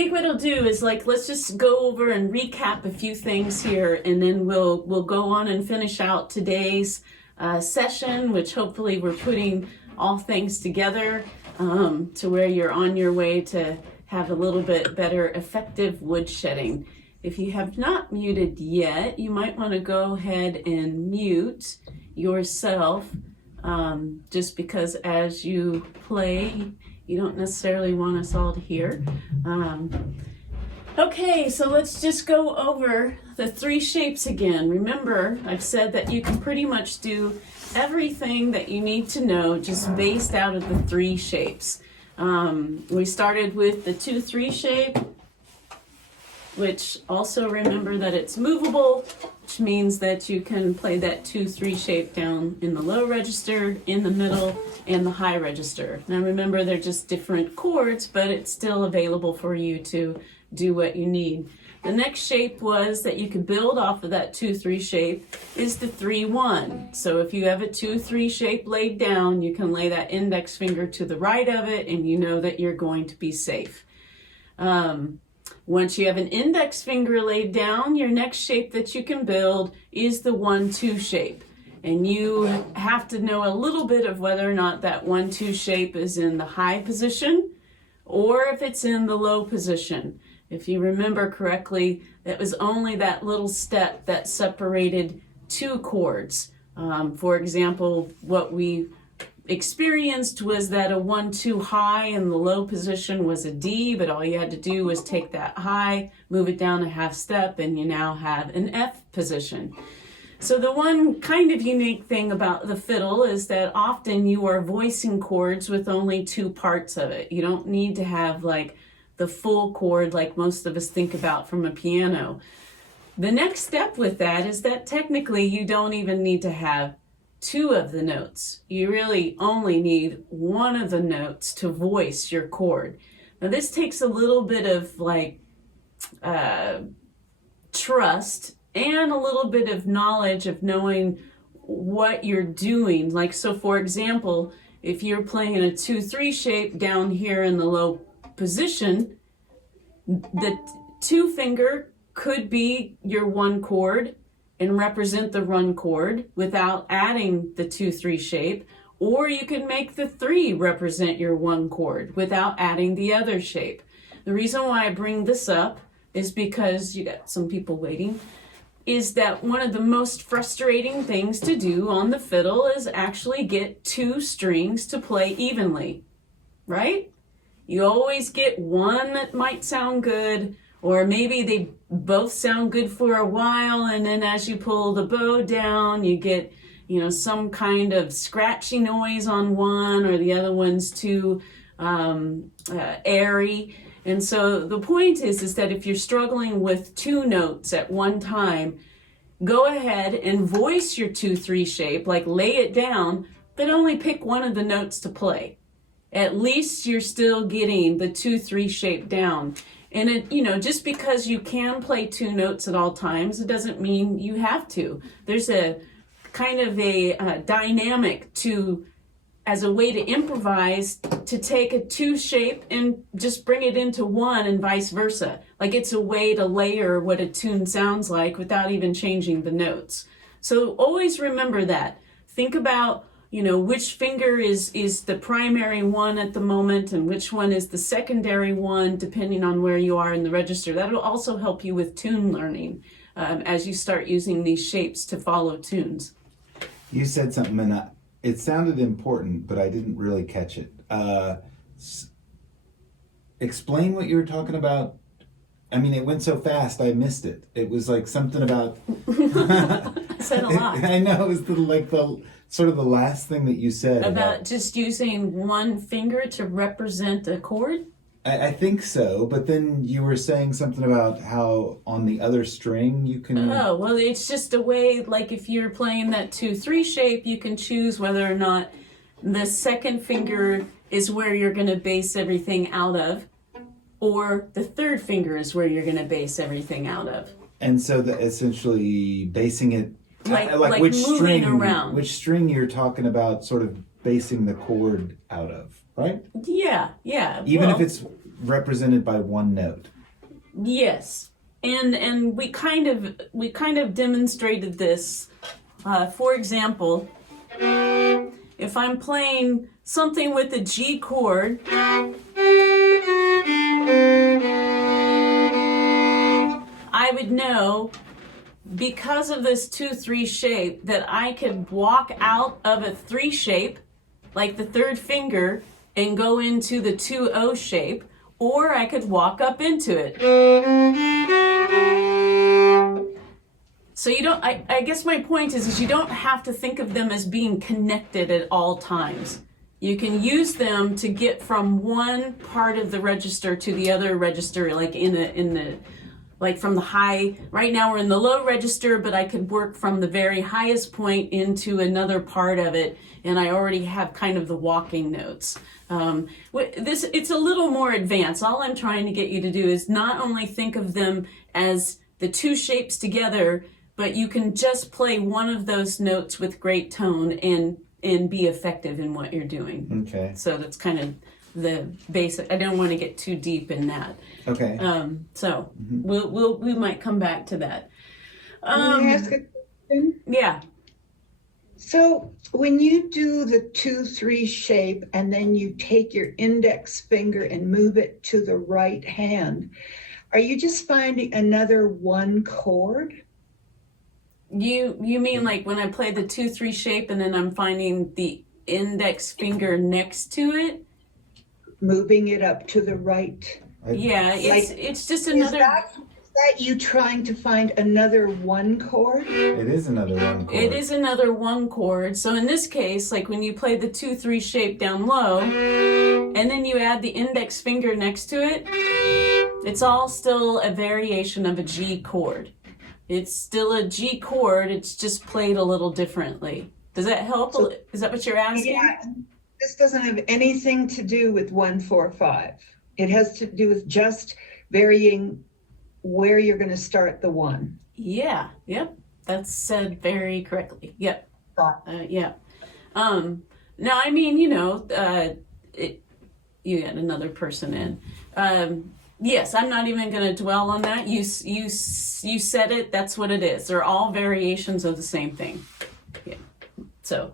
think what I'll do is let's just go over and recap a few things here, and then we'll go on and finish out today's session, which hopefully we're putting all things together to where you're on your way to have a little bit better effective wood shedding. If you have not muted yet, you might want to go ahead and mute yourself, just because as you play, you don't necessarily want us all to hear. Okay, so let's just go over the 3 shapes again. Remember, I've said that you can pretty much do everything that you need to know just based out of the 3 shapes. We started with the 2-3 shape, which also remember that it's movable, which means that you can play that 2-3 shape down in the low register, in the middle, and the high register. Now remember, they're just different chords, but it's still available for you to do what you need. The next shape was that you could build off of that 2-3 shape is the 3-1. So if you have a 2-3 shape laid down, you can lay that index finger to the right of it, and you know that you're going to be safe. Once you have an index finger laid down, your next shape that you can build is the 1-2 shape. And you have to know a little bit of whether or not that 1-2 shape is in the high position or if it's in the low position. If you remember correctly, it was only that little step that separated 2 chords. For example, what we experienced was that a 1-2 high in the low position was a D, but all you had to do was take that high, move it down a half step, and you now have an F position. So the one kind of unique thing about the fiddle is that often you are voicing chords with only 2 parts of it. You don't need to have the full chord like most of us think about from a piano. The next step with that is that technically you don't even need to have 2 of the notes. You really only need 1 of the notes to voice your chord. Now this takes a little bit of trust and a little bit of knowledge of knowing what you're doing. So for example, if you're playing a 2-3 shape down here in the low position, the 2 finger could be your 1 chord and represent the run chord without adding the 2-3 shape, or you can make the 3 represent your 1 chord without adding the other shape. The reason why I bring this up is because you got some people waiting, is that one of the most frustrating things to do on the fiddle is actually get 2 strings to play evenly, right? You always get one that might sound good, or maybe they both sound good for a while, and then as you pull the bow down, you get, some kind of scratchy noise on one, or the other one's too airy. And so the point is that if you're struggling with 2 notes at one time, go ahead and voice your 2-3 shape, lay it down, but only pick one of the notes to play. At least you're still getting the 2-3 shape down. And just because you can play 2 notes at all times, it doesn't mean you have to. There's a kind of a dynamic as a way to improvise, to take a 2 shape and just bring it into 1 and vice versa. It's a way to layer what a tune sounds like without even changing the notes. So always remember that. Think about which finger is the primary one at the moment and which one is the secondary one, depending on where you are in the register. That'll also help you with tune learning as you start using these shapes to follow tunes. You said something, and it sounded important, but I didn't really catch it. Explain what you were talking about. I mean, it went so fast, I missed it. It was something about... I said a lot. I know, it was the sort of the last thing that you said. About just using 1 finger to represent a chord? I think so, but then you were saying something about how on the other string you can... Oh, well, it's just a way, if you're playing that 2-3 shape, you can choose whether or not the second finger is where you're going to base everything out of, or the 3rd finger is where you're going to base everything out of. And so essentially basing it like which moving string around. Which string you're talking about, sort of basing the chord out of, right? Yeah. Even if it's represented by one note. Yes, and we kind of demonstrated this. For example, if I'm playing something with a G chord, I would know, because of this 2-3 shape, that I could walk out of a 3 shape, like the third finger, and go into the 2-0 shape, or I could walk up into it. So you don't, I guess my point is you don't have to think of them as being connected at all times. You can use them to get from one part of the register to the other register, like like from the high. Right now we're in the low register, but I could work from the very highest point into another part of it, and I already have kind of the walking notes. It's a little more advanced. All I'm trying to get you to do is not only think of them as the 2 shapes together, but you can just play one of those notes with great tone and be effective in what you're doing. Okay. So that's kind of the basic. I don't want to get too deep in that. Okay. So we might come back to that. Can I ask a question? Yeah. So when you do the 2-3 shape and then you take your index finger and move it to the right hand, are you just finding another 1 chord? You mean like when I play the 2-3 shape and then I'm finding the index finger next to it? Moving it up to the right. Yeah, it's just another. Is that you trying to find another 1 chord? It is another 1 chord. It is another 1 chord. So in this case, like when you play the 2-3 shape down low, and then you add the index finger next to it, it's all still a variation of a G chord. It's still a G chord, it's just played a little differently. Does that help? Is that what you're asking? Yeah, this doesn't have anything to do with 1-4-5. It has to do with just varying where you're going to start the 1. Yeah, yep. That's said very correctly. Yep. Yeah. Now, I mean, you got another person in. Yes, I'm not even going to dwell on that. You said it. That's what it is. They're all variations of the same thing. Yeah. So,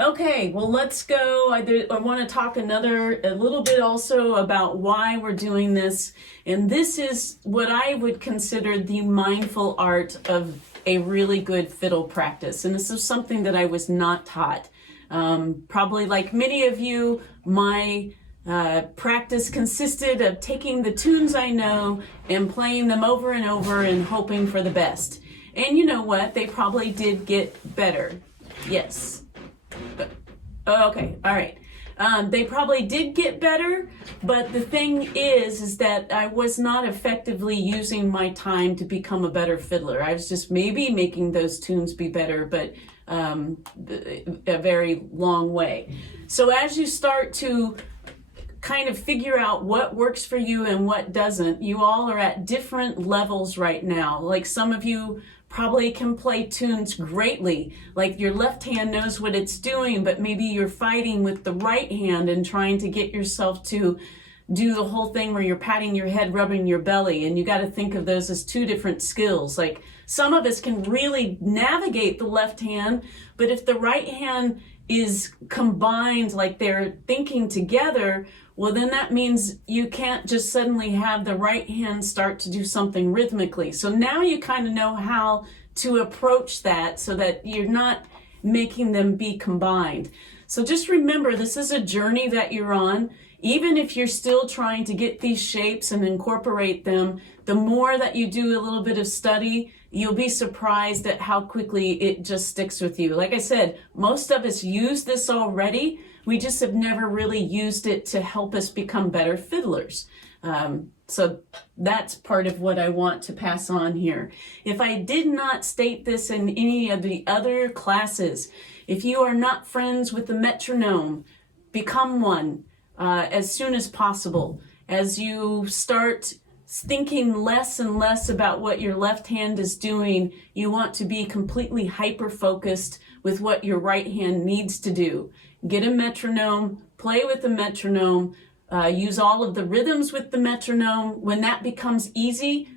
okay. Well, let's go. I want to talk a little bit also about why we're doing this. And this is what I would consider the mindful art of a really good fiddle practice. And this is something that I was not taught. Probably like many of you, my practice consisted of taking the tunes I know and playing them over and over and hoping for the best. And you know what? They probably did get better. Yes. Okay. All right. They probably did get better, but the thing is that I was not effectively using my time to become a better fiddler. I was just maybe making those tunes be better, but a very long way. So as you start to kind of figure out what works for you and what doesn't, you all are at different levels right now. Like some of you probably can play tunes greatly, like your left hand knows what it's doing, but maybe you're fighting with the right hand and trying to get yourself to do the whole thing where you're patting your head, rubbing your belly, and you got to think of those as 2 different skills. Like some of us can really navigate the left hand, but if the right hand is combined, like they're thinking together, well, then that means you can't just suddenly have the right hand start to do something rhythmically. So now you kind of know how to approach that so that you're not making them be combined. So just remember, this is a journey that you're on. Even if you're still trying to get these shapes and incorporate them, the more that you do a little bit of study, you'll be surprised at how quickly it just sticks with you. Like I said, most of us use this already. We just have never really used it to help us become better fiddlers. So that's part of what I want to pass on here. If I did not state this in any of the other classes, if you are not friends with the metronome, become one as soon as possible. As you start thinking less and less about what your left hand is doing, you want to be completely hyper-focused with what your right hand needs to do. Get a metronome, play with the metronome, use all of the rhythms with the metronome. When that becomes easy,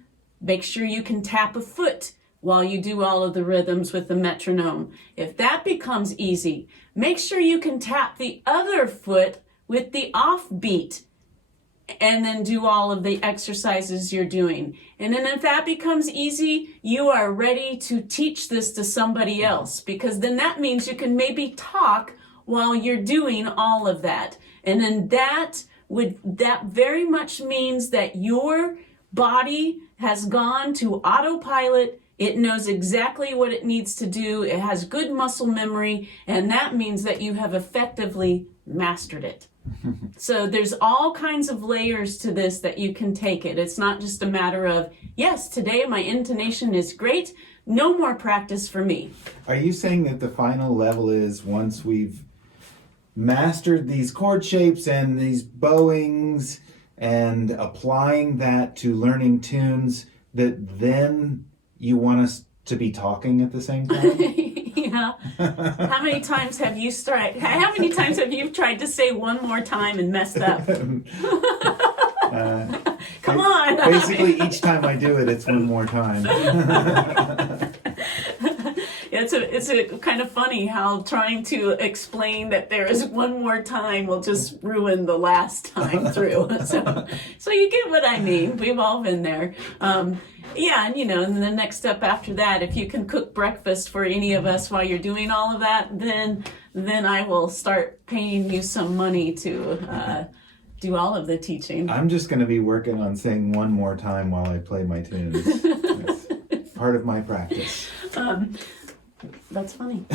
make sure you can tap a foot while you do all of the rhythms with the metronome. If that becomes easy, make sure you can tap the other foot with the offbeat and then do all of the exercises you're doing. And then if that becomes easy, you are ready to teach this to somebody else, because then that means you can maybe talk while you're doing all of that. And then that very much means that your body has gone to autopilot. It knows exactly what it needs to do. It has good muscle memory, and that means that you have effectively mastered it. So there's all kinds of layers to this that you can take it. It's not just a matter of, yes, today my intonation is great, no more practice for me. Are you saying that the final level is once we've mastered these chord shapes and these bowings and applying that to learning tunes, that then you want us to be talking at the same time? Yeah. How many times have you tried to say one more time and messed up? Come on. Basically, each time I do it, it's one more time. It's a kind of funny how trying to explain that there is one more time will just ruin the last time through. So you get what I mean. We've all been there. Yeah, and and the next step after that, if you can cook breakfast for any of us while you're doing all of that, then I will start paying you some money to do all of the teaching. I'm just going to be working on saying one more time while I play my tunes. That's part of my practice. That's funny.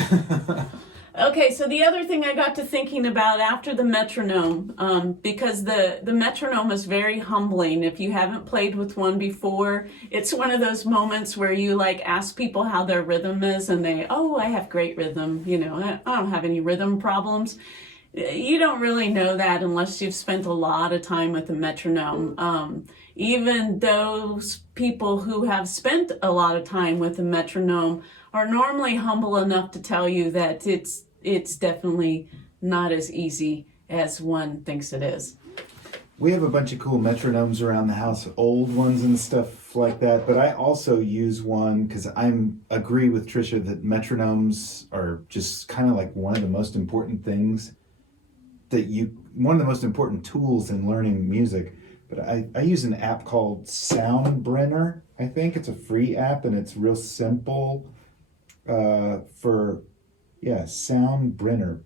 Okay, so the other thing I got to thinking about after the metronome, because the metronome is very humbling. If you haven't played with one before, it's one of those moments where you ask people how their rhythm is, and I have great rhythm. I don't have any rhythm problems. You don't really know that unless you've spent a lot of time with the metronome. Even those people who have spent a lot of time with the metronome are normally humble enough to tell you that it's definitely not as easy as one thinks it is. We have a bunch of cool metronomes around the house, old ones and stuff like that, but I also use one because I agree with Tricia that metronomes are just kind of like one of the most important things one of the most important tools in learning music. But I use an app called Soundbrenner. I think it's a free app and it's real simple. Soundbrenner, Brenner.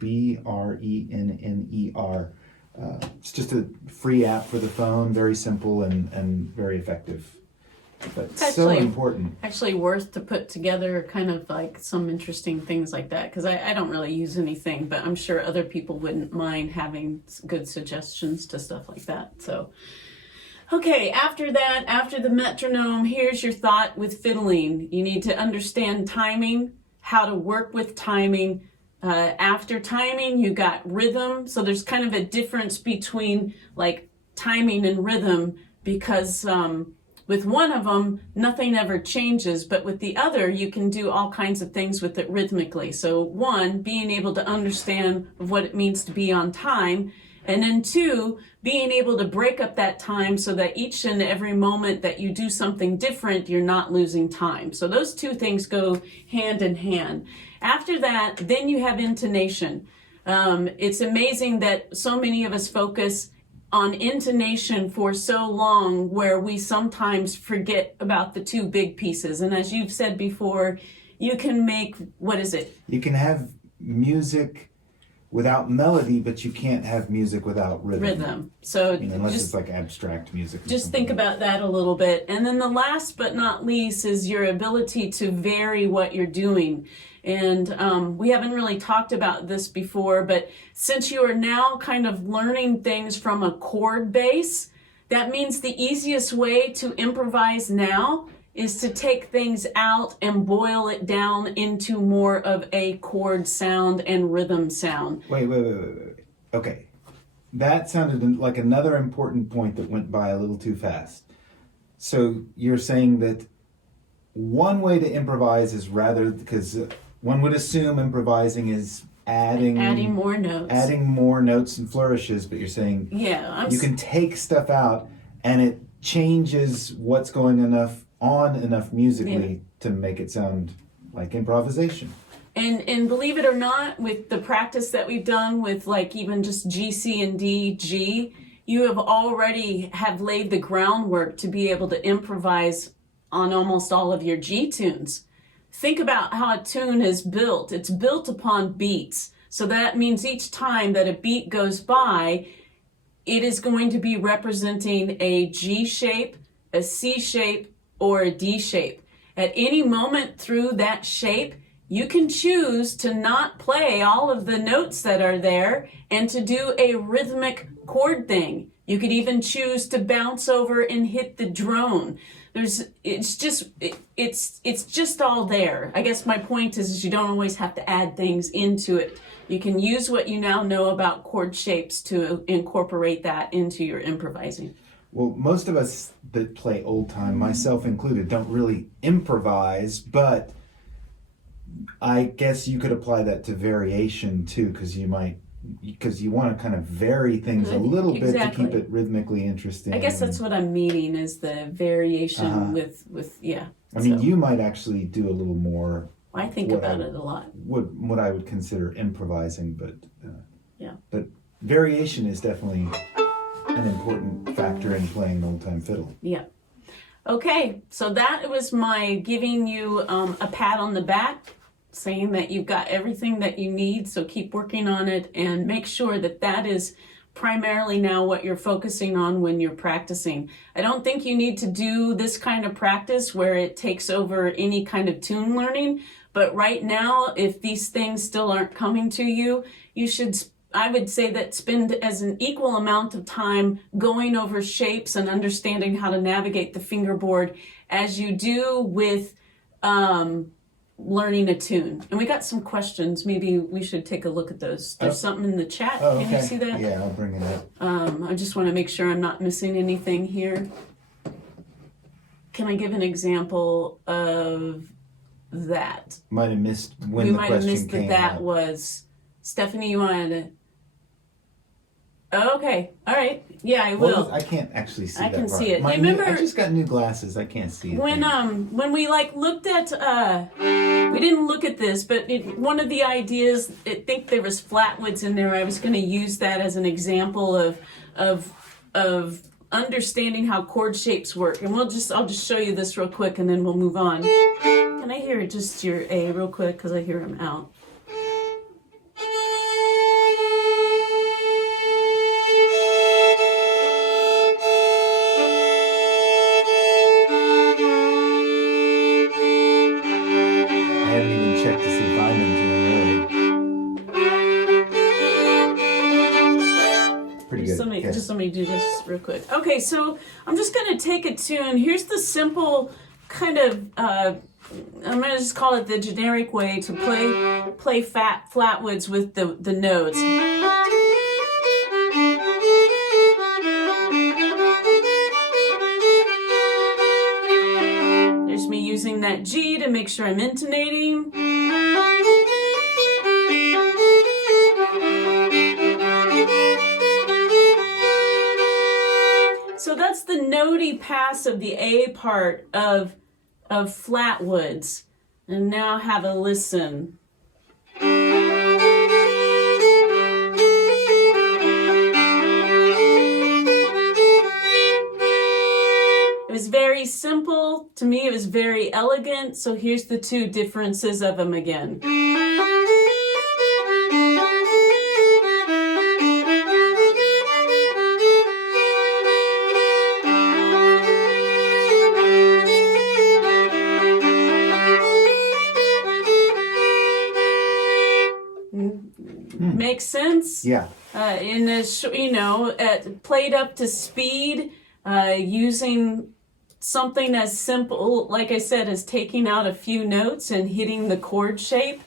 It's just a free app for the phone, very simple and very effective. But it's so important. Actually worth to put together kind of some interesting things like that, because I don't really use anything, but I'm sure other people wouldn't mind having good suggestions to stuff like that. So, okay, after the metronome, here's your thought with fiddling. You need to understand timing, how to work with timing. After timing, you got rhythm. So there's kind of a difference between timing and rhythm, because with one of them, nothing ever changes, but with the other, you can do all kinds of things with it rhythmically. So one, being able to understand what it means to be on time, and then two, being able to break up that time so that each and every moment that you do something different, you're not losing time. So those two things go hand in hand. After that, then you have intonation. It's amazing that so many of us focus on intonation for so long, where we sometimes forget about the two big pieces. And as you've said before, you can make, You can have music without melody, but you can't have music without rhythm. So unless it's abstract music. Just think about that a little bit. And then the last but not least is your ability to vary what you're doing. And we haven't really talked about this before, but since you are now kind of learning things from a chord base, that means the easiest way to improvise now is to take things out and boil it down into more of a chord sound and rhythm sound. Wait. Okay. That sounded like another important point that went by a little too fast. So you're saying that one way to improvise is because one would assume improvising is adding more notes. adding more notes and flourishes, but you're saying you can take stuff out and it changes what's going enough musically to make it sound like improvisation. And believe it or not, with the practice that we've done with like even just G, C, and D, G, you have already have laid the groundwork to be able to improvise on almost all of your G tunes. Think about how a tune is built. It's built upon beats. So that means each time that a beat goes by, it is going to be representing a G shape, a C shape, or a D shape. At any moment through that shape, you can choose to not play all of the notes that are there and to do a rhythmic chord thing. You could even choose to bounce over and hit the drone. It's just all there. I guess my point is you don't always have to add things into it. You can use what you now know about chord shapes to incorporate that into your improvising. Well, most of us that play old time, myself included, don't really improvise, but I guess you could apply that to variation too, because you want to kind of vary things a little bit to keep it rhythmically interesting. I guess that's what I'm meaning is the variation with I mean, you might actually do a little more. I think about it a lot. What I would consider improvising, but variation is definitely an important factor in playing old time fiddle. Yeah. Okay, so that was my giving you a pat on the back, saying that you've got everything that you need, so keep working on it and make sure that that is primarily now what you're focusing on when you're practicing. I don't think you need to do this kind of practice where it takes over any kind of tune learning, but right now, if these things still aren't coming to you, you should, I would say that spend as an equal amount of time going over shapes and understanding how to navigate the fingerboard as you do with learning a tune. And we got some questions. Maybe we should take a look at those. There's something in the chat. Oh, okay. Can you see that? Yeah, I'll bring it up. I just want to make sure I'm not missing anything here. Can I give an example of that? Might have missed when we the might have question missed came that up. was Stephanie. You wanted to. Oh, okay, all right. Yeah, I will. I can't actually see I that can part. see it. My You remember I just got new glasses. I can't see it. when we like looked at we didn't look at this, but one of the ideas, I think there was Flatwoods in there. I was going to use that as an example of understanding how chord shapes work, and I'll just show you this real quick, and then we'll move on. Can I hear just your A real quick because I hear him out. Check to see if I'm into it, really. Pretty good. Just let me do this real quick. Okay, so I'm just going to take a tune. Here's the simple kind of, I'm going to just call it the generic way to play Flatwoods with the notes. There's me using that G to make sure I'm intonating. So that's the notey pass of the A part of Flatwoods. And now have a listen. It was very simple. To me, it was very elegant. So here's the two differences of them again. Makes sense? Yeah. In this, played up to speed, using something as simple, like I said, as taking out a few notes and hitting the chord shape,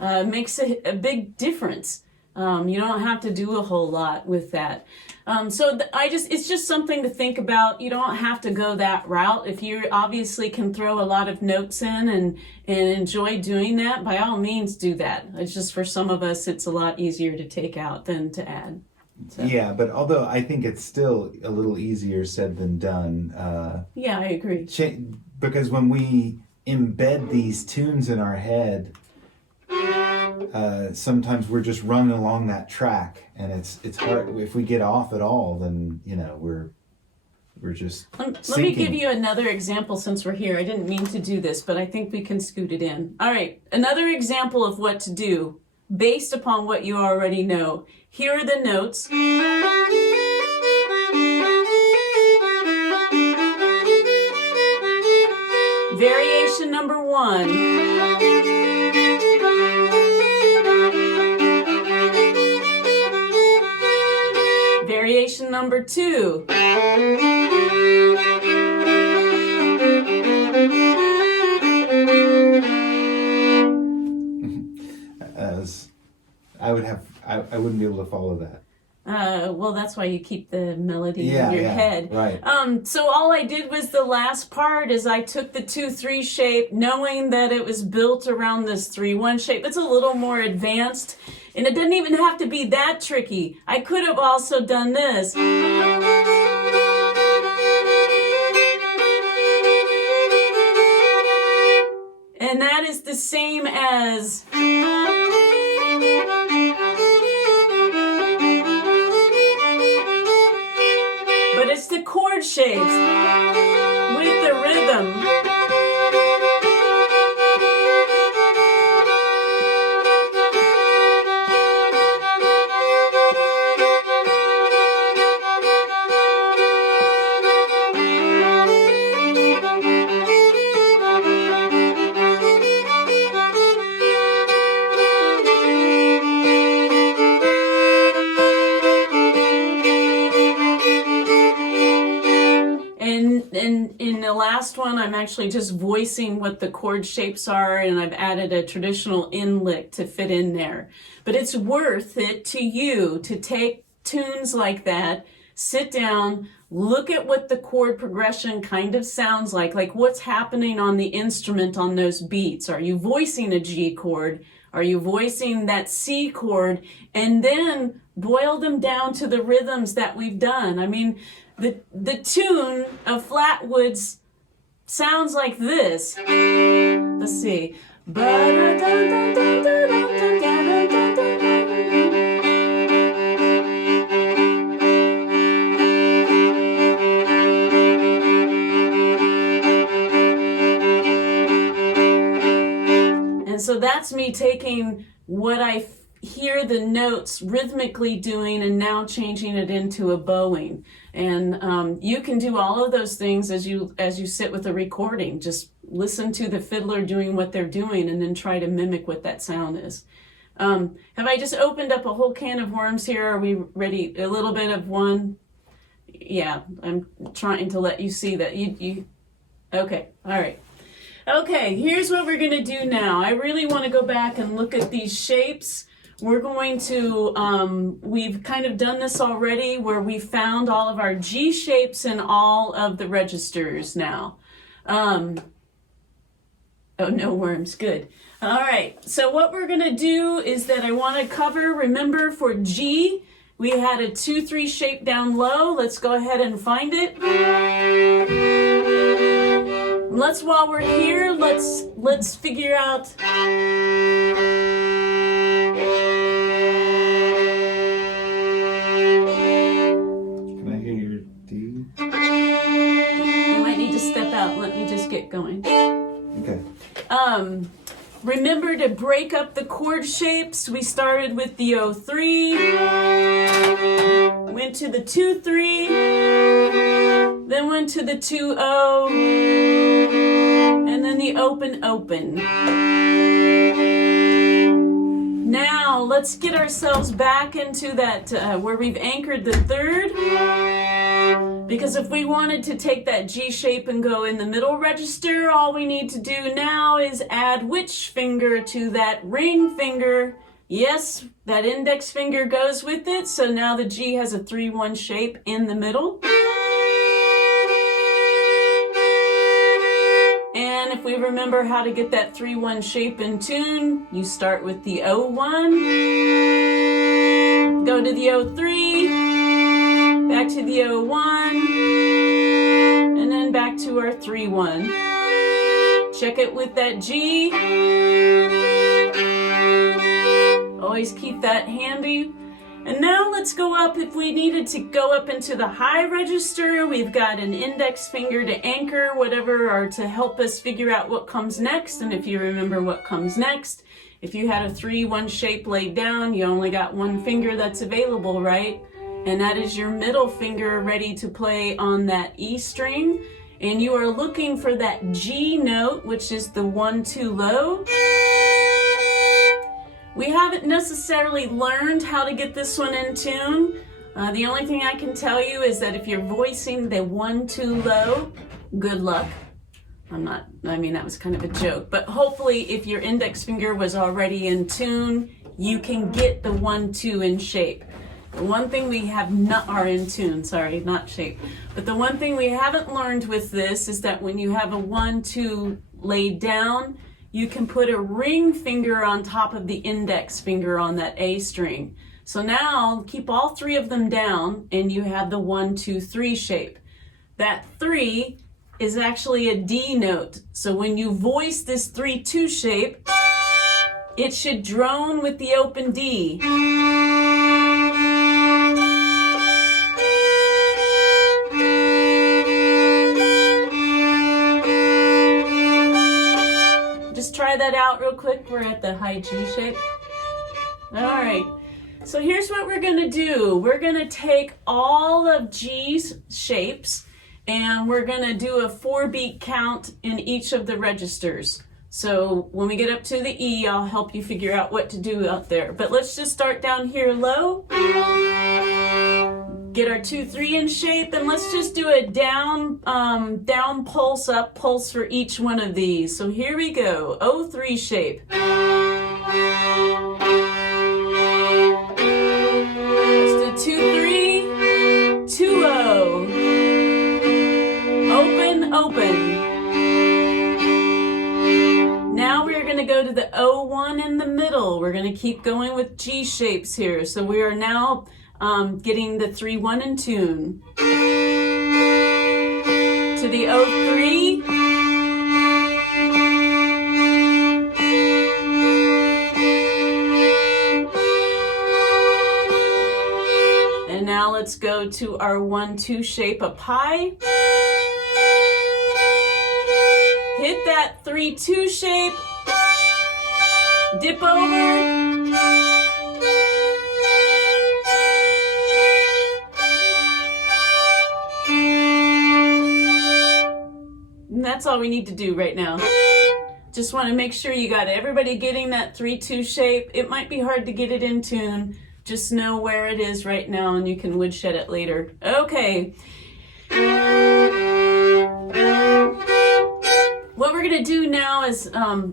makes a big difference. You don't have to do a whole lot with that. It's just something to think about. You don't have to go that route. If you obviously can throw a lot of notes in and enjoy doing that, by all means do that. It's just for some of us, it's a lot easier to take out than to add. So. Yeah, but although I think it's still a little easier said than done. Yeah, I agree. Because when we embed these tunes in our head, sometimes we're just running along that track, and it's hard. If we get off at all, then we're just Let me give you another example since we're here. I didn't mean to do this, but I think we can scoot it in. All right, another example of what to do based upon what you already know. Here are the notes. Variation number 1. Variation number 2. I wouldn't be able to follow that. Well, that's why you keep the melody in your Yeah, head. right. So all I did was the last part is I took the 2-3 shape, knowing that it was built around this 3-1 shape. It's a little more advanced, and it doesn't even have to be that tricky. I could have also done this. And that is the same as... But it's the chord shapes with the rhythm. And in the last one, I'm actually just voicing what the chord shapes are, and I've added a traditional in lick to fit in there. But it's worth it to you to take tunes like that, sit down, look at what the chord progression kind of sounds like what's happening on the instrument on those beats. Are you voicing a G chord? Are you voicing that C chord? And then boil them down to the rhythms that we've done. I mean, the tune of Flatwoods sounds like this. Let's see. And so that's me taking what I hear the notes rhythmically doing and now changing it into a bowing. And you can do all of those things as you sit with a recording. Just listen to the fiddler doing what they're doing and then try to mimic what that sound is. Have I just opened up a whole can of worms here? Are we ready? A little bit of one? Yeah, I'm trying to let you see that you okay, all right. Okay, here's what we're gonna do now. I really wanna go back and look at these shapes. We're going to, we've kind of done this already where we found all of our G shapes in all of the registers now. Oh, no worms, good. All right, so what we're gonna do is that I wanna cover, remember for G, we had a 2-3 shape down low. Let's go ahead and find it. While we're here, let's figure out. Let me just get going. Okay. Remember to break up the chord shapes. We started with the 0-3, went to the 2-3, then went to the 2-0, and then the open. Now let's get ourselves back into that where we've anchored the third. Because if we wanted to take that G shape and go in the middle register, all we need to do now is add which finger to that ring finger? Yes, that index finger goes with it, so now the G has a 3-1 shape in the middle. And if we remember how to get that 3-1 shape in tune, you start with the O1, go to the O3, back to the O1, and then back to our 3-1. Check it with that G. Always keep that handy. And now let's go up. If we needed to go up into the high register, we've got an index finger to anchor whatever, or to help us figure out what comes next. And if you remember what comes next, if you had a 3-1 shape laid down, you only got one finger that's available, right? And that is your middle finger ready to play on that E string. And you are looking for that G note, which is the 1-2 low. We haven't necessarily learned how to get this one in tune. The only thing I can tell you is that if you're voicing the 1-2 low, good luck. That was kind of a joke, but hopefully if your index finger was already in tune, you can get the 1-2 in shape. The one thing we have not, are in tune, sorry, not shape. But the one thing we haven't learned with this is that when you have a 1-2 laid down, you can put a ring finger on top of the index finger on that A string. So now keep all three of them down and you have the 1-2-3 shape. That 3 is actually a D note. So when you voice this 3-2 shape, it should drone with the open D. Just try that out real quick. We're at the high G shape. All right. So here's what we're going to do. We're going to take all of G's shapes and we're going to do a 4-beat count in each of the registers. So when we get up to the E, I'll help you figure out what to do out there. But let's just start down here low. Get our 2-3 in shape, and let's just do a down pulse, up pulse for each one of these. So here we go. O3 shape. Let's do 2-3, 2-0. Open, open. Now we're going to go to the O1 in the middle. We're going to keep going with G shapes here. So we are now getting the 3-1 in tune. To the O3. And now let's go to our 1-2 shape up high. Hit that 3-2 shape. Dip over. And that's all we need to do right now. Just want to make sure you got everybody getting that 3-2 shape. It might be hard to get it in tune. Just know where it is right now and you can woodshed it later. Okay. What we're going to do now is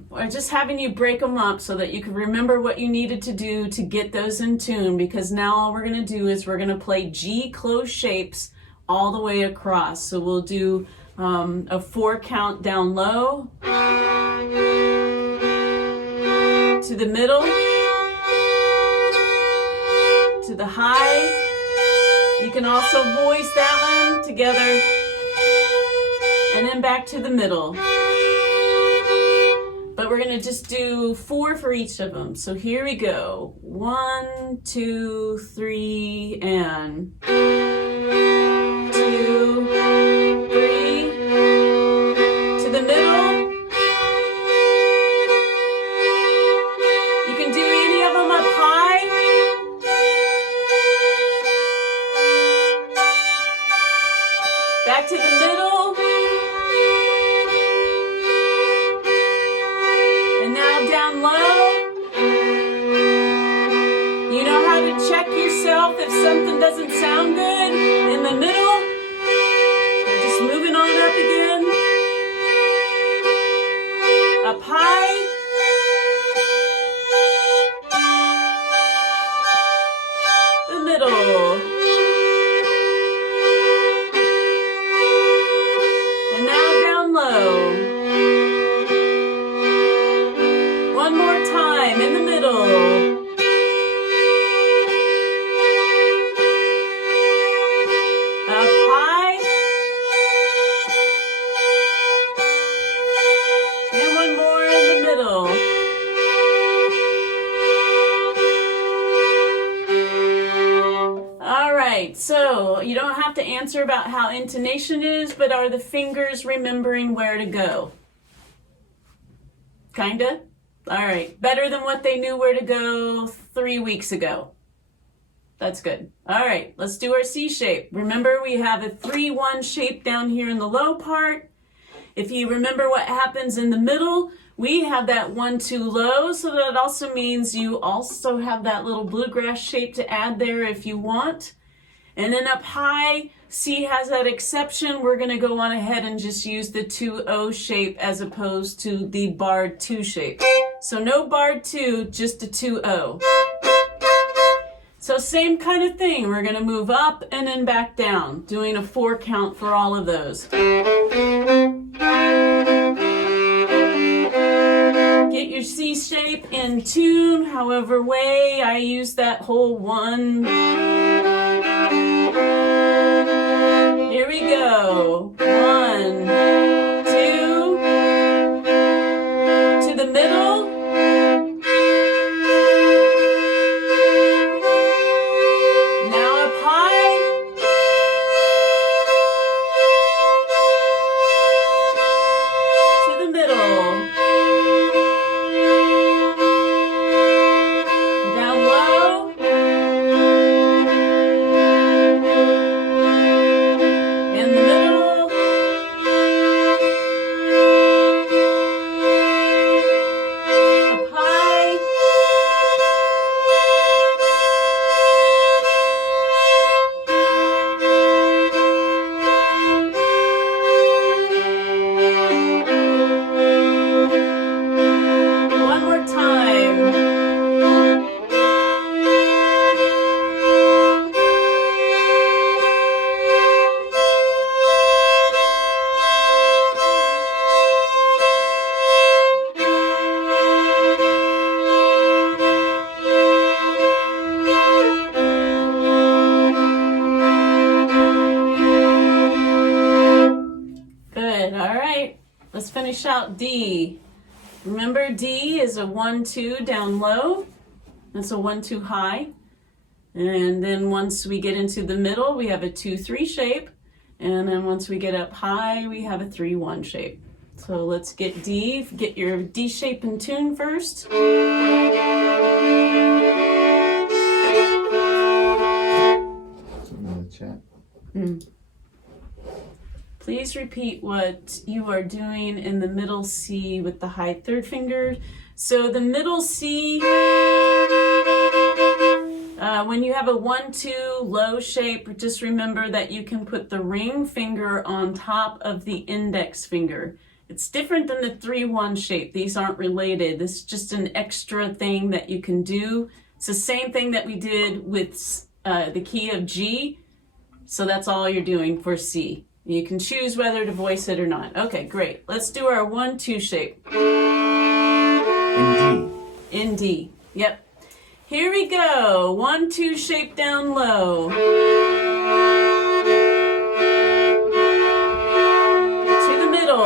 we're just having you break them up so that you can remember what you needed to do to get those in tune, because now all we're going to do is we're going to play G closed shapes all the way across. So we'll do a 4 count down low, to the middle, to the high. You can also voice that one together, and then back to the middle. But we're going to just do 4 for each of them. So here we go. 1, 2, 3, and 2, 3. To the middle. You can do any of them up high. Back to the middle. And now down low. You know how to check yourself if something doesn't sound good in the middle. have to answer about how intonation is, but are the fingers remembering where to go? Kinda? All right. Better than what they knew where to go 3 weeks ago. That's good. All right, let's do our C shape. Remember, we have a 3-1 shape down here in the low part. If you remember what happens in the middle, we have that 1-2 low, so that also means you also have that little bluegrass shape to add there if you want. And then up high, C has that exception. We're going to go on ahead and just use the 2-0 shape as opposed to the barred 2 shape. So no barred 2, just a 2-0. So same kind of thing. We're going to move up and then back down, doing a 4 count for all of those. Get your C shape in tune, however way. I use that whole 1. Here we go. 1, 2, to the middle. Now up high. To the middle. Down low. In the middle. Up high. One more time. Good, all right. Let's finish out D. Remember, D is a 1-2 down low. That's a 1-2 high. And then once we get into the middle, we have a 2-3 shape. And then once we get up high, we have a 3-1 shape. So let's get D. Get your D shape in tune first. Something in the chat. Please repeat what you are doing in the middle C with the high 3rd finger. So the middle C, when you have a 1-2 low shape, just remember that you can put the ring finger on top of the index finger. It's different than the 3-1 shape. These aren't related. This is just an extra thing that you can do. It's the same thing that we did with the key of G. So that's all you're doing for C. You can choose whether to voice it or not. Okay, great. Let's do our 1-2 shape. In D. In D. Yep. Here we go. 1-2 shape down low. To the middle.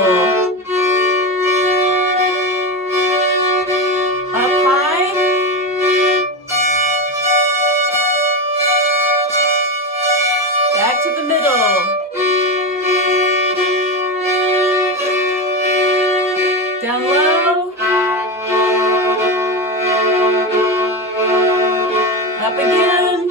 Up high. Back to the middle. Down low. Up again.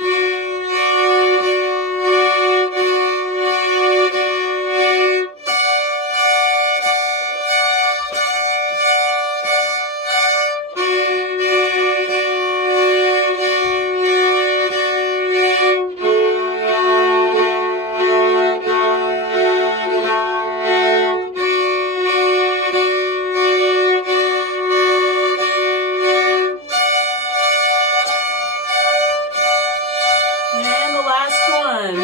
And the last one.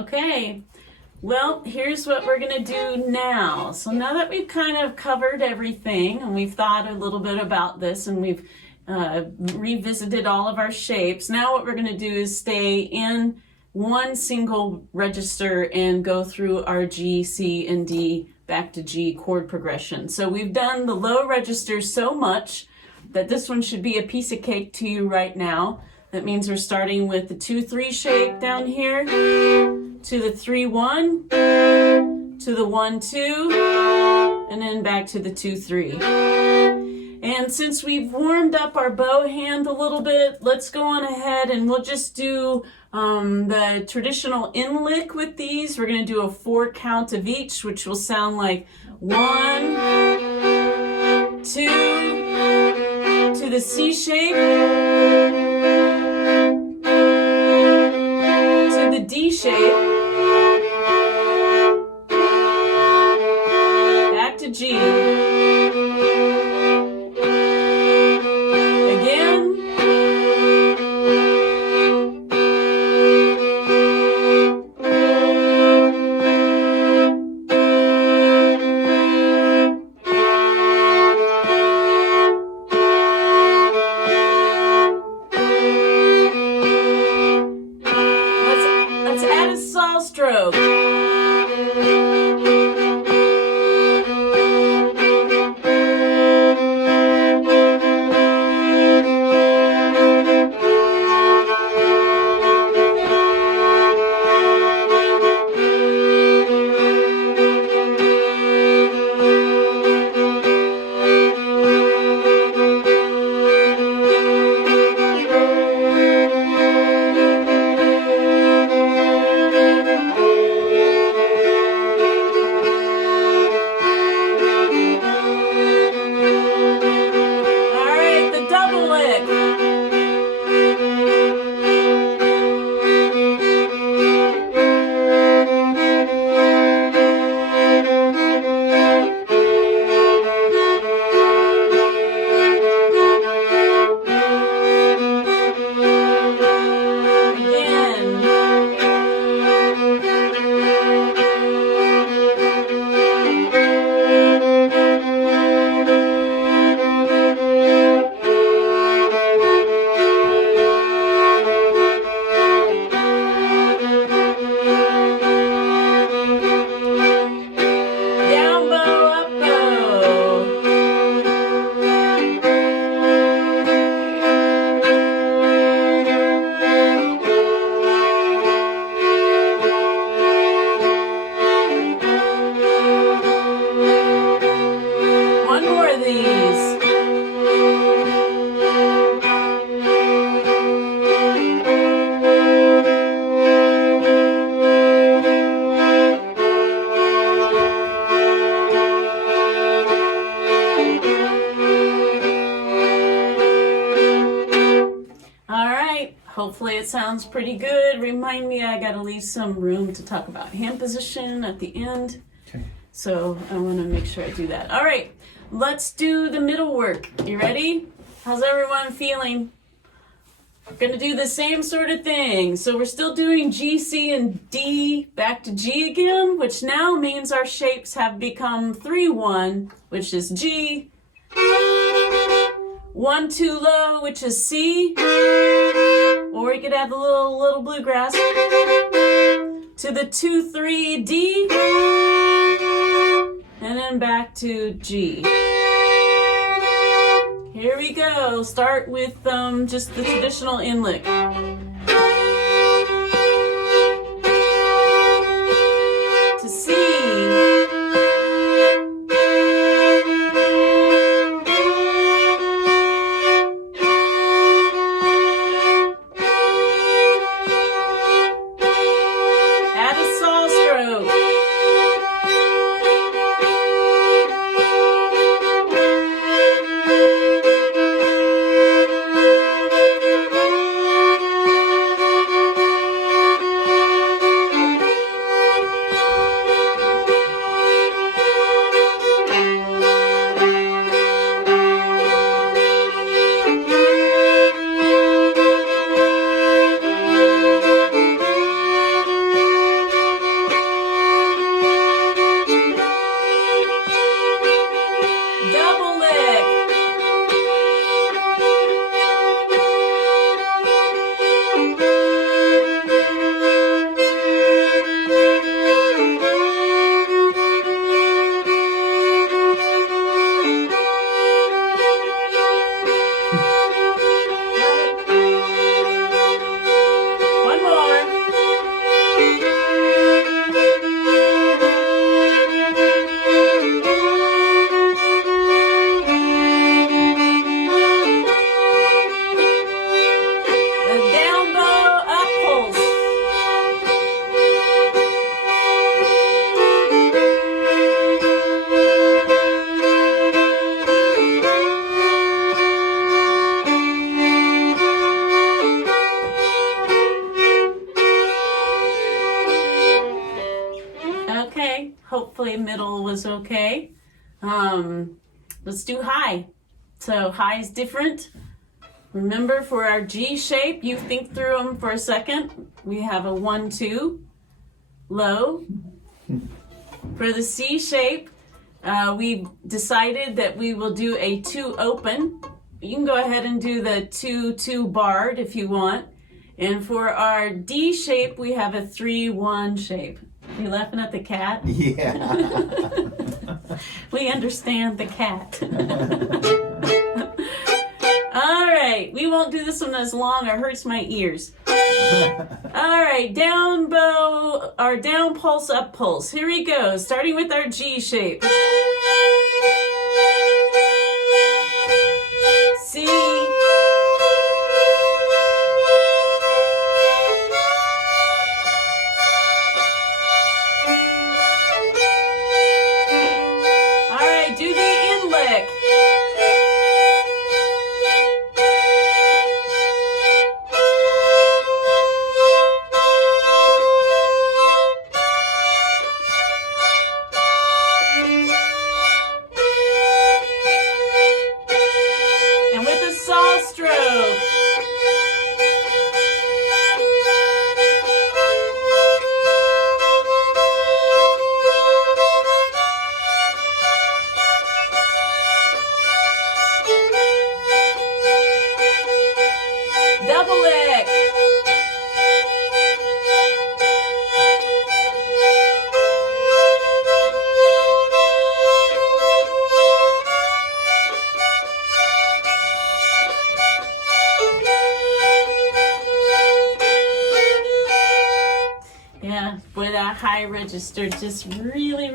Okay, well, here's what we're gonna do now. So now that we've kind of covered everything and we've thought a little bit about this and we've revisited all of our shapes, now what we're gonna do is stay in one single register and go through our G, C, and D back to G chord progression. So we've done the low registers so much that this one should be a piece of cake to you right now. That means we're starting with the 2-3 shape down here, to the 3-1, to the 1-2, and then back to the 2-3. And since we've warmed up our bow hand a little bit, let's go on ahead and we'll just do the traditional in lick with these. We're going to do a 4 count of each, which will sound like 1, 2, to the C shape, to the D shape, back to G. Stroke. Hopefully it sounds pretty good. Remind me, I gotta leave some room to talk about hand position at the end. Okay. So I wanna make sure I do that. All right, let's do the middle work. You ready? How's everyone feeling? We're gonna do the same sort of thing. So we're still doing G, C, and D back to G again, which now means our shapes have become 3-1, which is G, 1-2 low, which is C, or you could add the little bluegrass, to the 2-3 D, and then back to G. Here we go. Start with just the traditional in lick. To C. okay. Hopefully middle was okay. Let's do high. So high is different. Remember, for our G shape, you think through them for a second. We have a 1, 2, low. For the C shape, we decided that we will do a 2 open. You can go ahead and do the 2, 2 barred if you want. And for our D shape, we have a 3, 1 shape. You laughing at the cat? Yeah. We understand the cat. All right, we won't do this one as long. It hurts my ears. All right, down bow, or down pulse, up pulse. Here we go, starting with our G shape. C. All right, do the in lick. And with a saw stroke. Double lick. Yeah, boy, that high register just really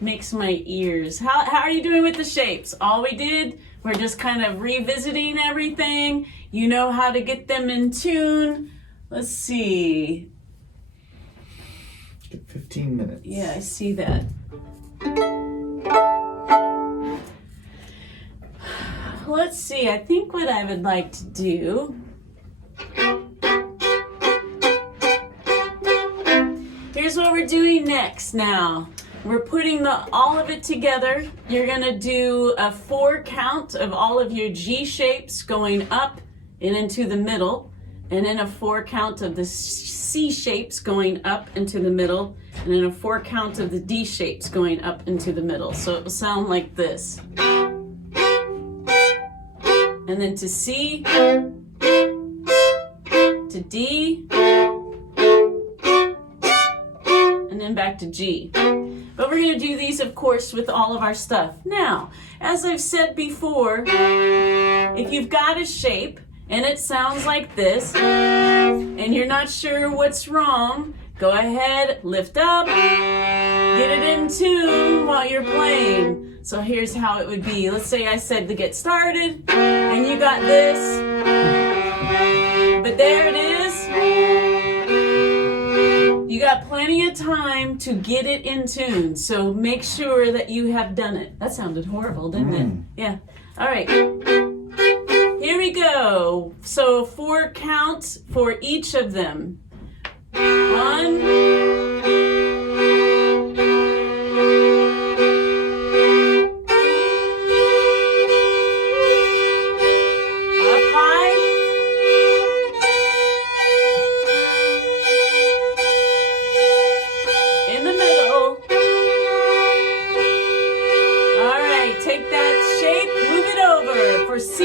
makes my ears. How are you doing with the shapes? All we did, we're just kind of revisiting everything. You know how to get them in tune. Let's see. 15 minutes. Yeah, I see that. Let's see, I think what I would like to do. Here's what we're doing next now. We're putting all of it together. You're gonna do a 4 count of all of your G shapes going up and into the middle, and then a 4 count of the C shapes going up into the middle, and then a 4 count of the D shapes going up into the middle. So it will sound like this. And then to C, to D, and then back to G. But we're going to do these, of course, with all of our stuff. Now, as I've said before, if you've got a shape and it sounds like this, and you're not sure what's wrong, go ahead, lift up, get it in tune while you're playing. So here's how it would be. Let's say I said to get started, and you got this, but there it is. You got plenty of time to get it in tune, so make sure that you have done it. That sounded horrible, didn't it? Yeah. All right. Here we go. So 4 counts for each of them. 1. Take that shape, move it over for C.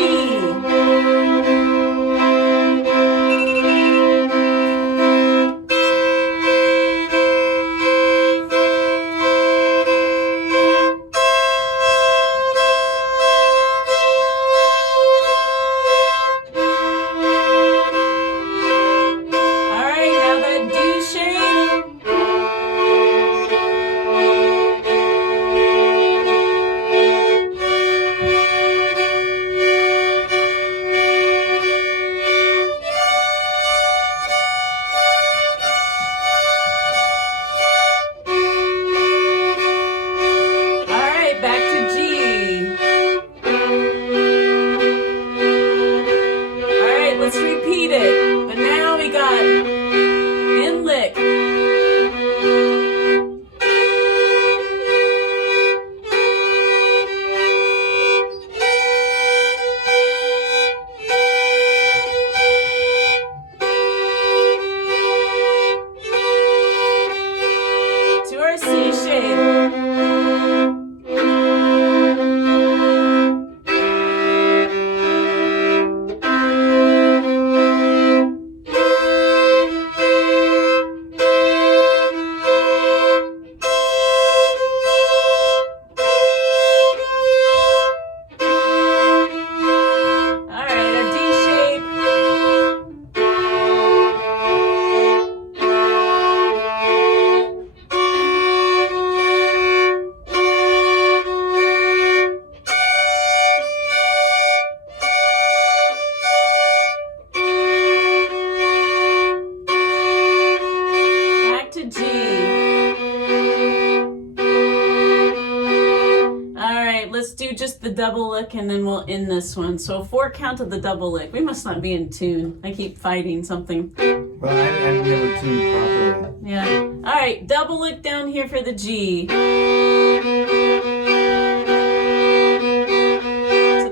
just the double lick and then we'll end this one. So 4 count of the double lick. We must not be in tune. I keep fighting something. Well, I never tuned properly. Yeah. All right, double lick down here for the G. To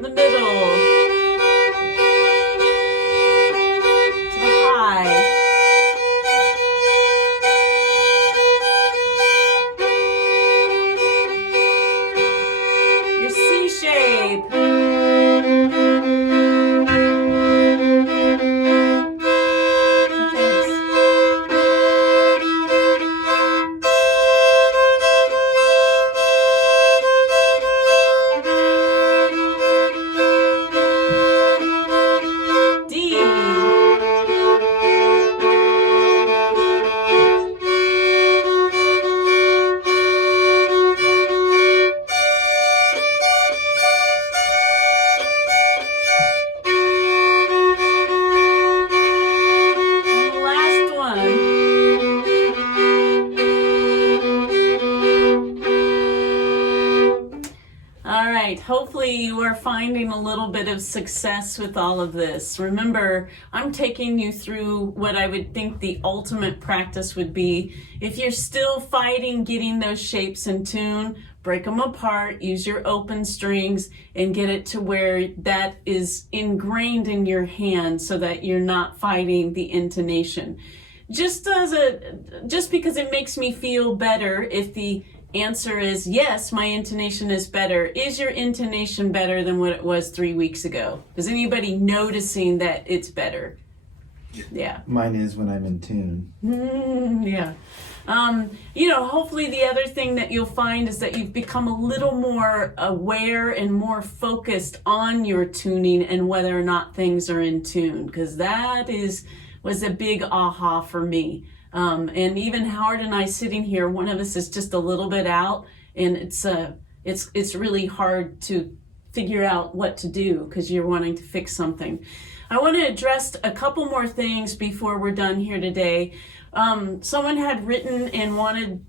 the middle. To the high. Your C shape. Hopefully you are finding a little bit of success with all of this. Remember, I'm taking you through what I would think the ultimate practice would be. If you're still fighting getting those shapes in tune, break them apart, use your open strings, and get it to where that is ingrained in your hand so that you're not fighting the intonation. Just because it makes me feel better, if the answer is yes, my intonation is better. Is your intonation better than what it was 3 weeks ago? Is anybody noticing that it's better? Yeah. Mine is when I'm in tune. Yeah. Hopefully the other thing that you'll find is that you've become a little more aware and more focused on your tuning and whether or not things are in tune, because that was a big aha for me. And even Howard and I sitting here, one of us is just a little bit out, and it's really hard to figure out what to do because you're wanting to fix something. I want to address a couple more things before we're done here today. Someone had written and wanted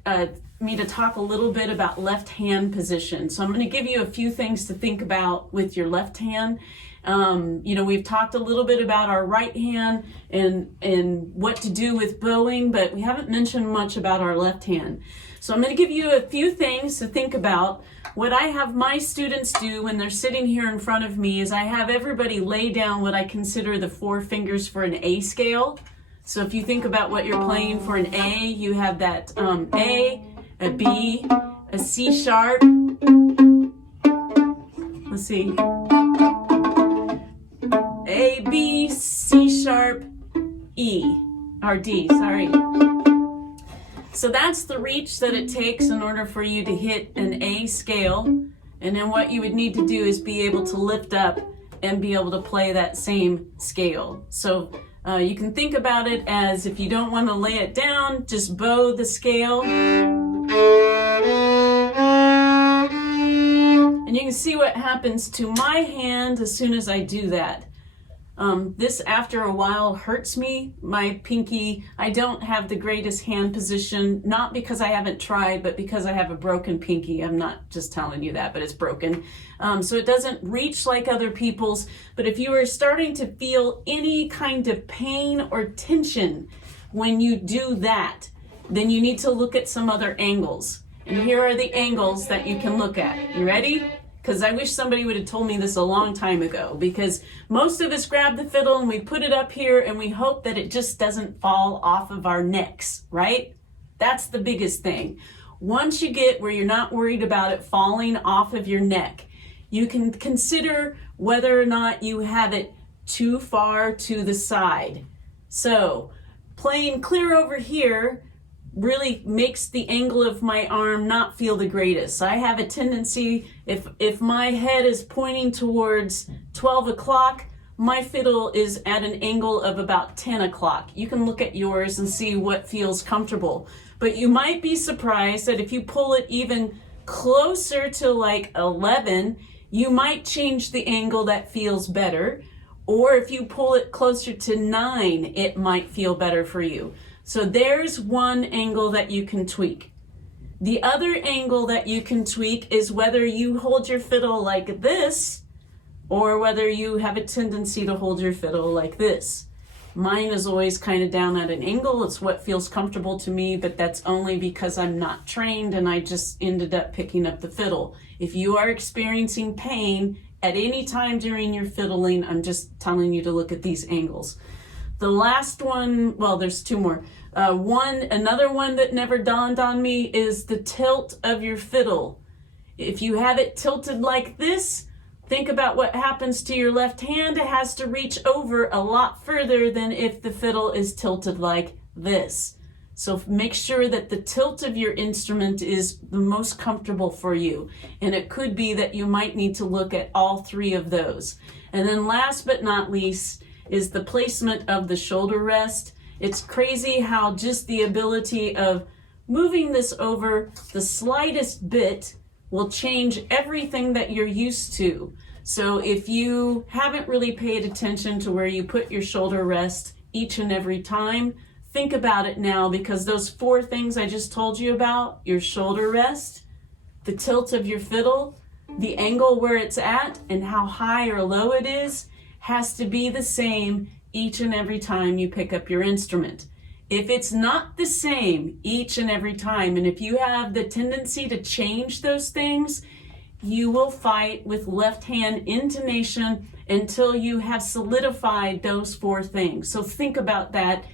me to talk a little bit about left hand position. So I'm going to give you a few things to think about with your left hand. We've talked a little bit about our right hand and what to do with bowing, but we haven't mentioned much about our left hand. So I'm going to give you a few things to think about. What I have my students do when they're sitting here in front of me is I have everybody lay down what I consider the 4 fingers for an A scale. So if you think about what you're playing for an A, you have that A, a B, a C sharp. Let's see. A, B, C sharp, E, or D, sorry. So that's the reach that it takes in order for you to hit an A scale. And then what you would need to do is be able to lift up and be able to play that same scale. So you can think about it as, if you don't want to lay it down, just bow the scale. And you can see what happens to my hand as soon as I do that. This, after a while, hurts me. My pinky, I don't have the greatest hand position, not because I haven't tried, but because I have a broken pinky. I'm not just telling you that, but it's broken. So it doesn't reach like other people's. But if you are starting to feel any kind of pain or tension when you do that, then you need to look at some other angles. And here are the angles that you can look at. You ready? Because I wish somebody would have told me this a long time ago, because most of us grab the fiddle and we put it up here and we hope that it just doesn't fall off of our necks, right? That's the biggest thing. Once you get where you're not worried about it falling off of your neck, you can consider whether or not you have it too far to the side. So playing clear over here really makes the angle of my arm not feel the greatest. I have a tendency, if my head is pointing towards 12 o'clock, my fiddle is at an angle of about 10 o'clock. You can look at yours and see what feels comfortable. But you might be surprised that if you pull it even closer to like 11, you might change the angle that feels better. Or if you pull it closer to 9, it might feel better for you. So there's one angle that you can tweak. The other angle that you can tweak is whether you hold your fiddle like this or whether you have a tendency to hold your fiddle like this. Mine is always kind of down at an angle. It's what feels comfortable to me, but that's only because I'm not trained and I just ended up picking up the fiddle. If you are experiencing pain at any time during your fiddling, I'm just telling you to look at these angles. The last one, well, there's two more. Another one that never dawned on me is the tilt of your fiddle. If you have it tilted like this, think about what happens to your left hand. It has to reach over a lot further than if the fiddle is tilted like this. So make sure that the tilt of your instrument is the most comfortable for you. And it could be that you might need to look at all three of those. And then last but not least is the placement of the shoulder rest. It's crazy how just the ability of moving this over the slightest bit will change everything that you're used to. So if you haven't really paid attention to where you put your shoulder rest each and every time, think about it now, because those four things I just told you about, your shoulder rest, the tilt of your fiddle, the angle where it's at, and how high or low it is, has to be the same each and every time you pick up your instrument. If it's not the same each and every time, and if you have the tendency to change those things, you will fight with left hand intonation until you have solidified those four things. So think about that.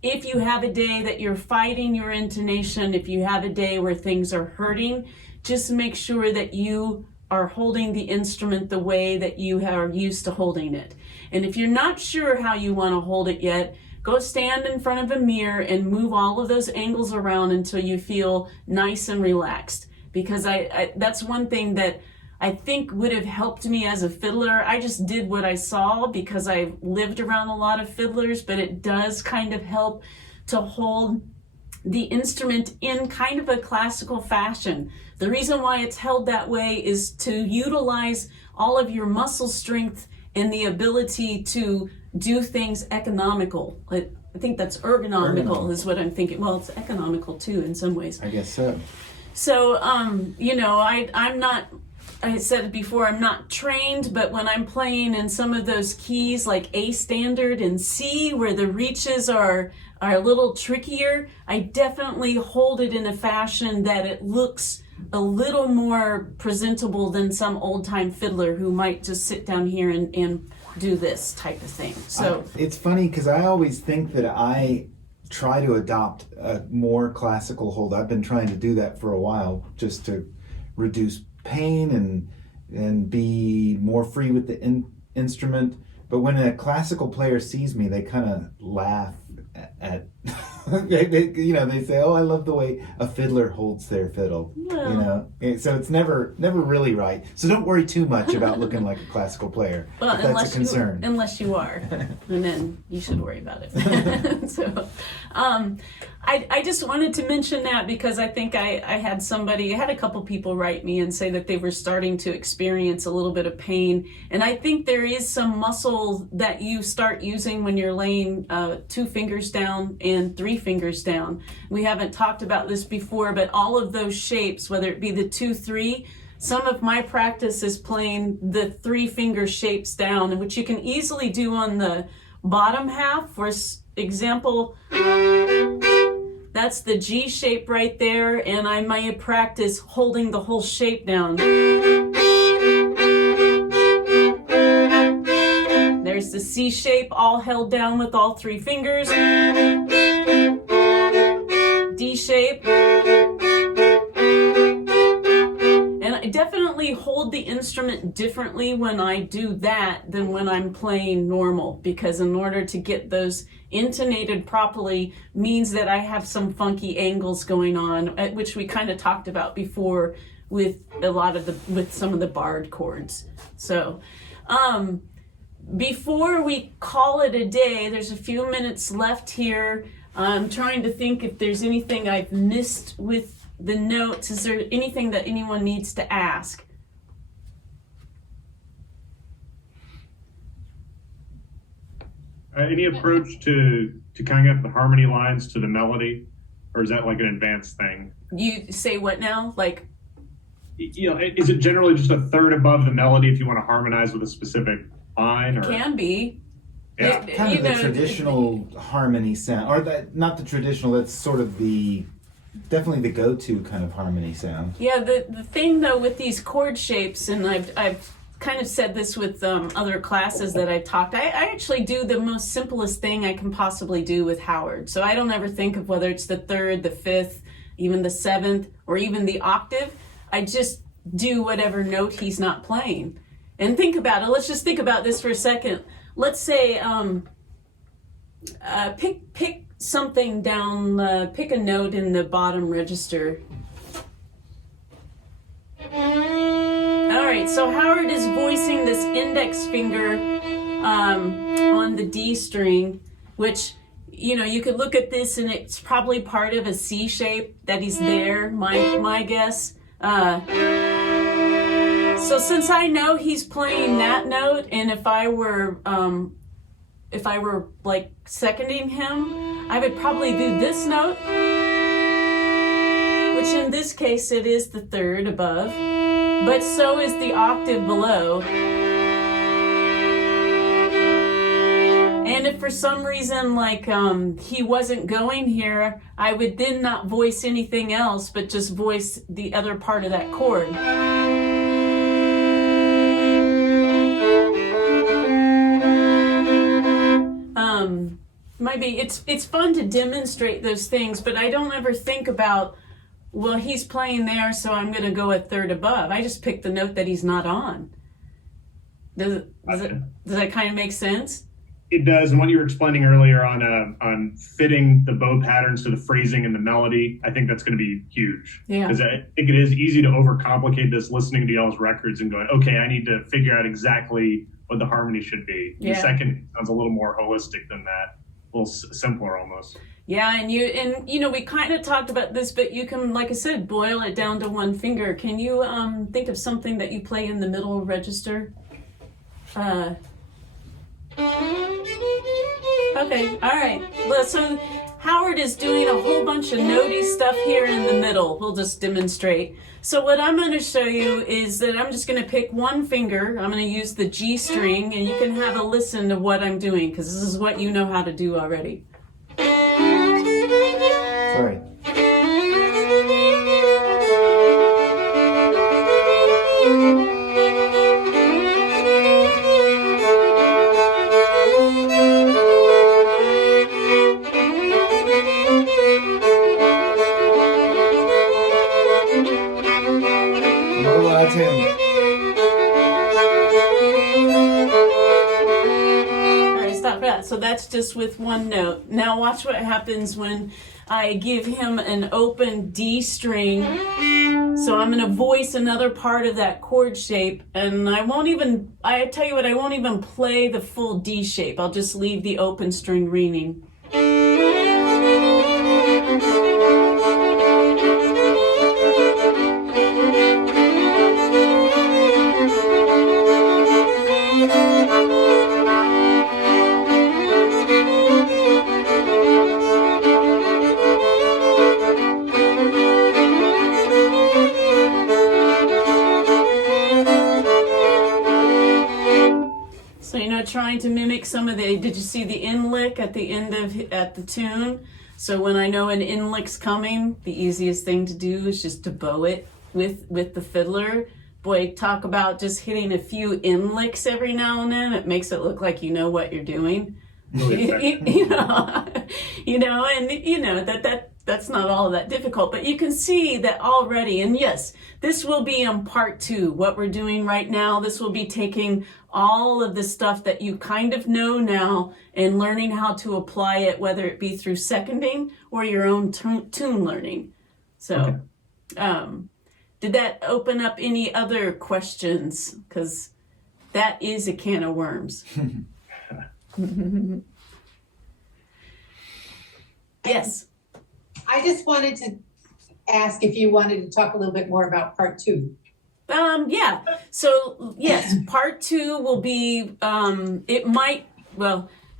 If you have a day that you're fighting your intonation, if you have a day where things are hurting, just make sure that you are holding the instrument the way that you are used to holding it. And if you're not sure how you want to hold it yet, go stand in front of a mirror and move all of those angles around until you feel nice and relaxed. Because that's one thing that I think would have helped me as a fiddler. I just did what I saw because I lived around a lot of fiddlers, but it does kind of help to hold the instrument in kind of a classical fashion. The reason why it's held that way is to utilize all of your muscle strength and the ability to do things economical. I think that's ergonomical is what I'm thinking. Well, it's economical too in some ways. I guess so. So, I'm not, I said it before, I'm not trained, but when I'm playing in some of those keys like A standard and C, where the reaches are a little trickier, I definitely hold it in a fashion that it looks a little more presentable than some old-time fiddler who might just sit down here and do this type of thing. So it's funny because I always think that I try to adopt a more classical hold. I've been trying to do that for a while just to reduce pain and be more free with the instrument. But when a classical player sees me, they kind of laugh at they say, "Oh, I love the way a fiddler holds their fiddle." Well, So it's never really right. So don't worry too much about looking like a classical player. well, If that's a concern. unless you are, and then you should worry about it. So, I just wanted to mention that because I think I had a couple people write me and say that they were starting to experience a little bit of pain, and I think there is some muscle that you start using when you're laying 2 fingers down and 3 fingers down. We haven't talked about this before, but all of those shapes, whether it be the 2-3, some of my practice is playing the 3 finger shapes down, which you can easily do on the bottom half. For example, that's the G shape right there, and I might practice holding the whole shape down. There's the C shape, all held down with all 3 fingers. D shape. And I definitely hold the instrument differently when I do that than when I'm playing normal, because in order to get those intonated properly means that I have some funky angles going on, which we kind of talked about before with with some of the barred chords. So, before we call it a day, there's a few minutes left here. I'm trying to think if there's anything I've missed with the notes. Is there anything that anyone needs to ask? Any approach to coming up with harmony lines to the melody? or is that like an advanced thing? You say what now? Like, Is it generally just a third above the melody if you want to harmonize with a specific line? Or can be. yeah, Kind of the traditional harmony sound, or that not the traditional. That's sort of definitely the go-to kind of harmony sound. Yeah, the thing though with these chord shapes, and I've kind of said this with other classes that I've talked, I actually do the most simplest thing I can possibly do with Howard. So I don't ever think of whether it's the third, the fifth, even the seventh, or even the octave. I just do whatever note he's not playing. And think about it. Let's just think about this for a second. Let's say pick something down, pick a note in the bottom register. All right, so Howard is voicing this index finger on the D string, which, you could look at this and it's probably part of a C shape that he's there, my guess. So since I know he's playing that note, and if I were like seconding him, I would probably do this note, which in this case it is the third above, but so is the octave below. And if for some reason he wasn't going here, I would then not voice anything else but just voice the other part of that chord. Maybe it's fun to demonstrate those things, but I don't ever think about, well, he's playing there, so I'm going to go a third above. I just pick the note that he's not on. Does that kind of make sense? it does. And what you were explaining earlier on fitting the bow patterns to the phrasing and the melody, I think that's going to be huge. Yeah. Because I think it is easy to overcomplicate this listening to y'all's records and going, okay, I need to figure out exactly what the harmony should be. Yeah. The second sounds a little more holistic than that, a little simpler almost. Yeah, and you know, we kind of talked about this, but you can, like I said, boil it down to one finger. Can you think of something that you play in the middle register? Okay, all right. Well, so Howard is doing a whole bunch of notey stuff here in the middle. We'll just demonstrate. So what I'm going to show you is that I'm just going to pick one finger. I'm going to use the G string, and you can have a listen to what I'm doing, because this is what you know how to do already. Sorry. So that's just with one note. Now watch what happens when I give him an open D string. So I'm going to voice another part of that chord shape, and I tell you what, I won't even play the full D shape. I'll just leave the open string ringing. Trying to mimic some of did you see the in lick at the end at the tune? So when I know an in lick's coming, the easiest thing to do is just to bow it with the fiddler. Boy, talk about just hitting a few in licks every now and then. It makes it look like you know what you're doing. That's not all that difficult, but you can see that already. And yes, this will be in part 2. What we're doing right now, this will be taking all of the stuff that you kind of know now and learning how to apply it, whether it be through seconding or your own tune learning. So, did that open up any other questions? Because that is a can of worms. Yes. I just wanted to ask if you wanted to talk a little bit more about part 2. Yeah. So yes, part 2 will be,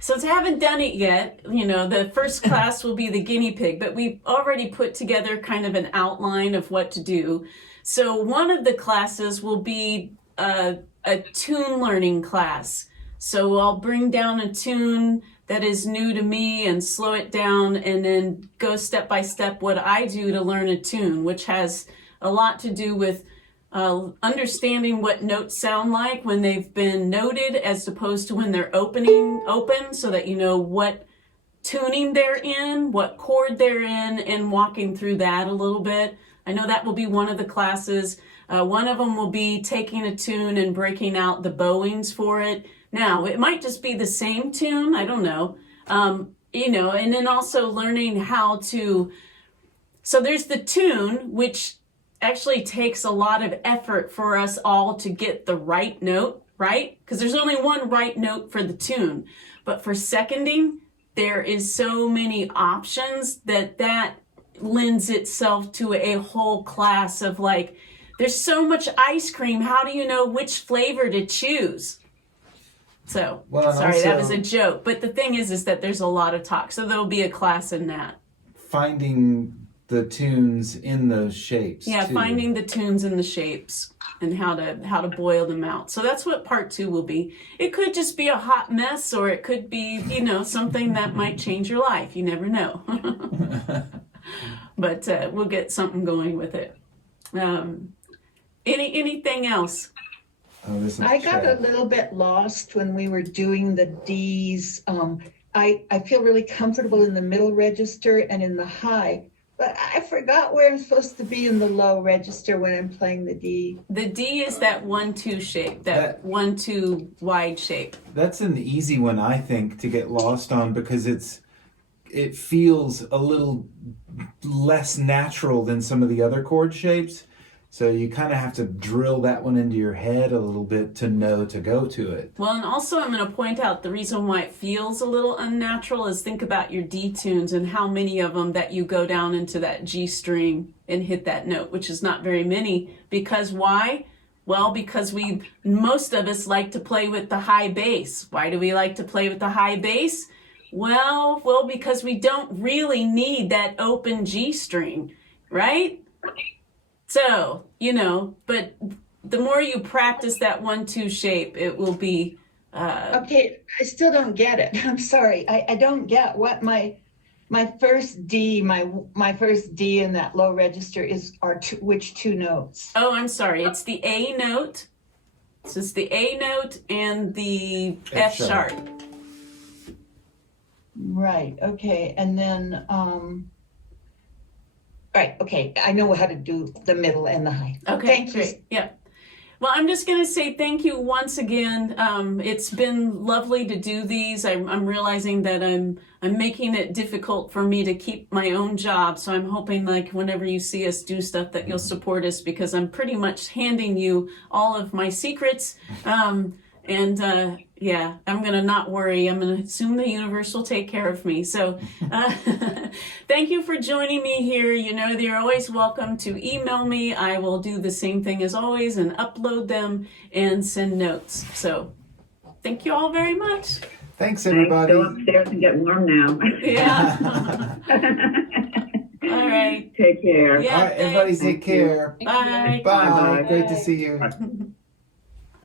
since I haven't done it yet, the first class will be the guinea pig, but we've already put together kind of an outline of what to do. So one of the classes will be a tune learning class. So I'll bring down a tune that is new to me and slow it down and then go step by step what I do to learn a tune, which has a lot to do with understanding what notes sound like when they've been noted as opposed to when they're open, so that you know what tuning they're in, what chord they're in, and walking through that a little bit. I know that will be one of the classes. One of them will be taking a tune and breaking out the bowings for it. Now, it might just be the same tune, I don't know. And then also learning how to, so there's the tune, which actually takes a lot of effort for us all to get the right note, right? Because there's only one right note for the tune. But for seconding, there is so many options that lends itself to a whole class of like, there's so much ice cream, how do you know which flavor to choose? So, sorry, that was a joke. But the thing is that there's a lot of talk. So there'll be a class in that. Finding the tunes in those shapes. Yeah, too. finding the tunes and the shapes and how to boil them out. So that's what part 2 will be. It could just be a hot mess, or it could be, something that might change your life. You never know. But we'll get something going with it. Anything else? Oh, I got a little bit lost when we were doing the D's. I feel really comfortable in the middle register and in the high, but I forgot where I'm supposed to be in the low register when I'm playing the D. The D is that 1-2 shape, that 1-2 wide shape. That's an easy one, I think, to get lost on because it feels a little less natural than some of the other chord shapes. So you kind of have to drill that one into your head a little bit to know to go to it. Well, and also I'm going to point out the reason why it feels a little unnatural is think about your D tunes and how many of them that you go down into that G string and hit that note, which is not very many. Because why? Well, because most of us like to play with the high bass. Why do we like to play with the high bass? Well, because we don't really need that open G string, right? So, but the more you practice that 1-2 shape, it will be... Okay, I still don't get it. I'm sorry. I don't get what my first D, my first D in that low register which 2 notes? Oh, I'm sorry. It's the A note. So it's the A note and the F sharp. Right, okay. And then... Right, okay, I know how to do the middle and the high. Okay, thank great. you. Yeah. Well, I'm just going to say thank you once again. It's been lovely to do these. I'm realizing that I'm making it difficult for me to keep my own job. So I'm hoping like whenever you see us do stuff that you'll support us because I'm pretty much handing you all of my secrets. Yeah, I'm going to not worry. I'm going to assume the universe will take care of me. So thank you for joining me here. You're always welcome to email me. I will do the same thing as always and upload them and send notes. So thank you all very much. Thanks, everybody. Go upstairs and get warm now. Yeah. All right. Take care. Yeah, All right, everybody thanks. take care. Bye. Bye. Bye. Great to see you. Bye.